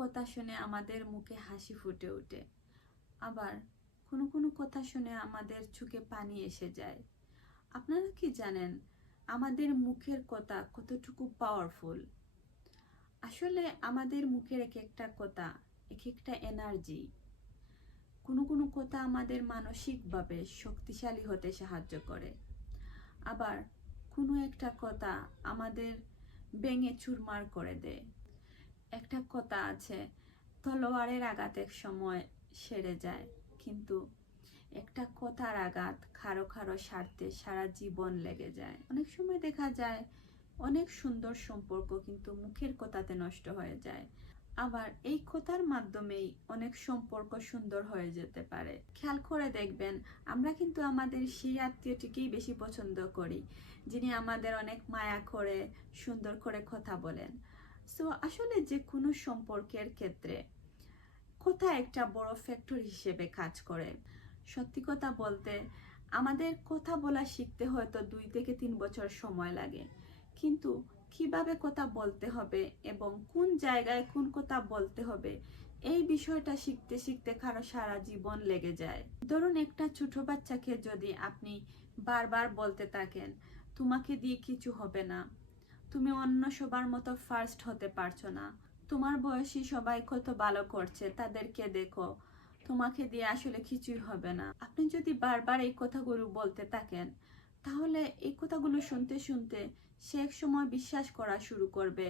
কথা শুনে আমাদের মুখে হাসি ফুটে ওঠে, আবার কোনো কোনো কথা শুনে আমাদের চোখে পানি এসে যায়। আপনারা কি জানেন আমাদের মুখের কথা কতটুকু পাওয়ারফুল? আসলে আমাদের মুখের এক একটা কথা এক একটা এনার্জি। কোনো কোনো কথা আমাদের মানসিকভাবে শক্তিশালী হতে সাহায্য করে, আবার কোনো একটা কথা আমাদের ভেঙে চুরমার করে দেয়। একটা কথা আছে, তলোয়ারের আঘাত এক সময় সেরে যায়, কিন্তু একটা কথার আঘাত খাড়ো খাড়ো সারতে সারা জীবন লেগে যায়। অনেক সময় দেখা যায় অনেক সুন্দর সম্পর্ক কিন্তু মুখের কথাতে নষ্ট হয়ে যায়। আবার এই কথার মাধ্যমেই অনেক সম্পর্ক সুন্দর হয়ে যেতে পারে। খেয়াল করে দেখবেন, আমরা কিন্তু আমাদের সেই আত্মীয়টিকেই বেশি পছন্দ করি যিনি আমাদের অনেক মায়া করে সুন্দর করে কথা বলেন। সো আসলে যে কোনো সম্পর্কের ক্ষেত্রে কথা একটা বড় ফ্যাক্টর হিসেবে কাজ করে। সত্যি কথা বলতে আমাদের কথা বলা শিখতে হয়তো 2 থেকে 3 বছর সময় লাগে, কিন্তু কিভাবে কথা বলতে হবে এবং কোন জায়গায় কোন কথা বলতে হবে এই বিষয়টা শিখতে শিখতে কারো সারা জীবন লেগে যায়। ধরুন, একটা ছোট বাচ্চাকে যদি আপনি বারবার বলতে থাকেন, তোমাকে দিয়ে কিছু হবে না, তুমি অন্য সবার মতো ফার্স্ট হতে পারছো না, তোমার বয়সী সবাই কত ভালো করছে তাদেরকে দেখো, তোমাকে দিয়ে আসলে কিছুই হবে না, আপনি যদি বারবার এই কথাগুলো বলতে থাকেন, তাহলে এই কথাগুলো শুনতে শুনতে সে এক সময় বিশ্বাস করা শুরু করবে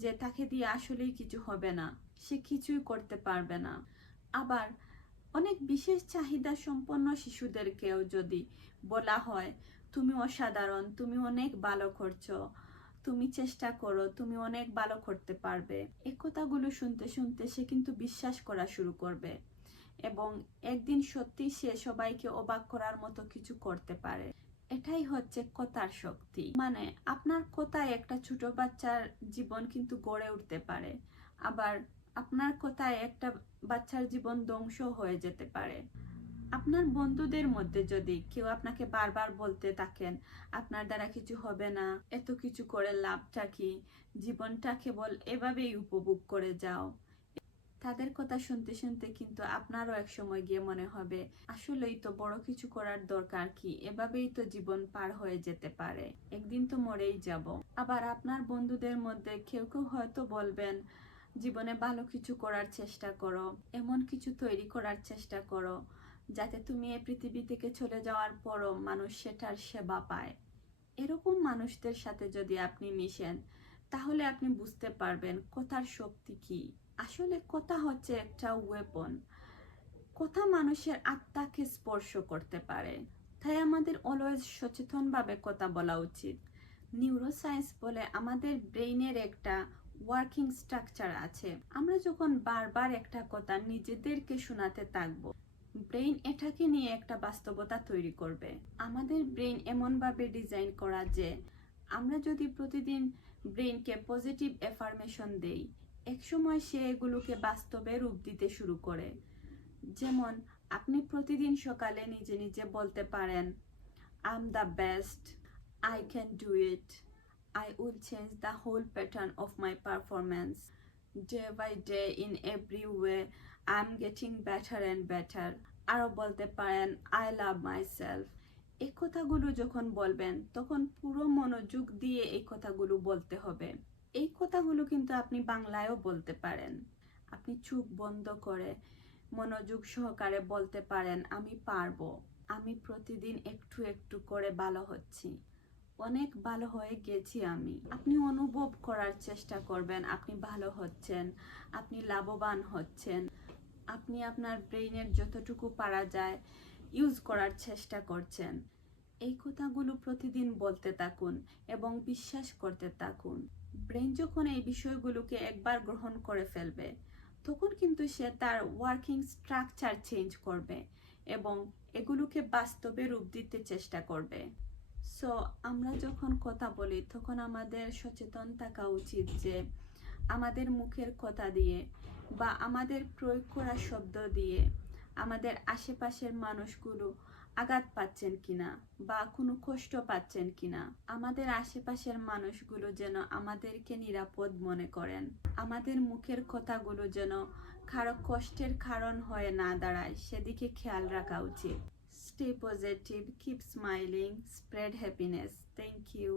যে তাকে দিয়ে আসলেই কিছু হবে না, সে কিছুই করতে পারবে না। আবার অনেক বিশেষ চাহিদা সম্পন্ন শিশুদেরকেও যদি বলা হয়, তুমি অসাধারণ, তুমি অনেক ভালো করছো, তুমি চেষ্টা করো, তুমি অনেক ভালো করতে পারবে, এই কথাগুলো শুনতে শুনতে সে কিন্তু বিশ্বাস করা শুরু করবে এবং একদিন সত্যি সে সবাইকে অবাক করার মতো কিছু করতে পারে। এটাই হচ্ছে কথার শক্তি। মানে আপনার কথায় একটা ছোট বাচ্চার জীবন কিন্তু গড়ে উঠতে পারে, আবার আপনার কথায় একটা বাচ্চার জীবন ধ্বংস হয়ে যেতে পারে। আপনার বন্ধুদের মধ্যে যদি কেউ আপনাকে বারবার বলতে থাকেন আপনার দ্বারা কিছু হবে না, এত কিছু করে লাভটা কি, জীবনটা কেবল এভাবেই উপভোগ করে যাও, তাদের কথা শুনতে শুনতে কিন্তু আপনারও এক সময় গিয়ে মনে হবে আসলেই তো বড় কিছু করার দরকার কি, এভাবেই তো জীবন পার হয়ে যেতে পারে, একদিন তো মরেই যাব। আবার আপনার বন্ধুদের মধ্যে কেউ কেউ হয়তো বলবেন জীবনে ভালো কিছু করার চেষ্টা করো, এমন কিছু তৈরি করার চেষ্টা করো যাতে তুমি এই পৃথিবী থেকে চলে যাওয়ার পরও মানুষ সেটার সেবা পায়। এরকম মানুষদের সাথে যদি আপনি মিশেন, তাহলে আপনি বুঝতে পারবেন কথার শক্তি কি। আসলে কথা হচ্ছে একটা ওয়েপন, কথা মানুষের আত্মাকে স্পর্শ করতে পারে। তাই আমাদের অলওয়েজ সচেতনভাবে কথা বলা উচিত। নিউরোসায়েন্স বলে আমাদের ব্রেইনের একটা ওয়ার্কিং স্ট্রাকচার আছে। আমরা যখন বারবার একটা কথা নিজেদেরকে শোনাতে থাকবো, ব্রেইন এটাকে নিয়ে একটা বাস্তবতা তৈরি করবে। আমাদের ব্রেইন এমনভাবে ডিজাইন করা যে আমরা যদি প্রতিদিন ব্রেইনকে পজিটিভ এফার্মেশন দেই, একসময় সে এগুলোকে বাস্তবে রূপ দিতে শুরু করে। যেমন আপনি প্রতিদিন সকালে নিজে নিজে বলতে পারেন, I am the best, I can do it, I will change the whole pattern of my performance, day by day in every way I'm getting better and better। আরো বলতে পারেন, I love myself। এই কথাগুলো যখন বলবেন তখন পুরো মনোযোগ দিয়ে এই কথাগুলো বলতে হবে। এই কথাগুলো কিন্তু আপনি বাংলায়ও বলতে পারেন। আপনি চোখ বন্ধ করে মনোযোগ সহকারে বলতে পারেন, আমি পারবো, আমি প্রতিদিন একটু একটু করে ভালো হচ্ছি, অনেক ভালো হয়ে গেছি আমি। আপনি অনুভব করার চেষ্টা করবেন আপনি ভালো হচ্ছেন, আপনি লাভবান হচ্ছেন, আপনি আপনার ব্রেইনের যতটুকু পারা যায় ইউজ করার চেষ্টা করছেন। এই কথাগুলো প্রতিদিন বলতে থাকুন এবং বিশ্বাস করতে থাকুন। ব্রেন যখন এই বিষয়গুলোকে একবার গ্রহণ করে ফেলবে, তখন কিন্তু সে তার ওয়ার্কিং স্ট্রাকচার চেঞ্জ করবে এবং এগুলোকে বাস্তবে রূপ দিতে চেষ্টা করবে। সো আমরা যখন কথা বলি তখন আমাদের সচেতন থাকা উচিত যে আমাদের মুখের কথা দিয়ে বা আমাদের প্রয়োগ করা শব্দ দিয়ে আমাদের আশেপাশের মানুষগুলো আঘাত পাচ্ছেন কিনা বা কোনো কষ্ট পাচ্ছেন কিনা। আমাদের আশেপাশের মানুষগুলো যেন আমাদেরকে নিরাপদ মনে করেন। আমাদের মুখের কথাগুলো যেন কারো কষ্টের কারণ হয়ে না দাঁড়ায়, সেদিকে খেয়াল রাখা উচিত। Stay positive, keep smiling, spread happiness. Thank you.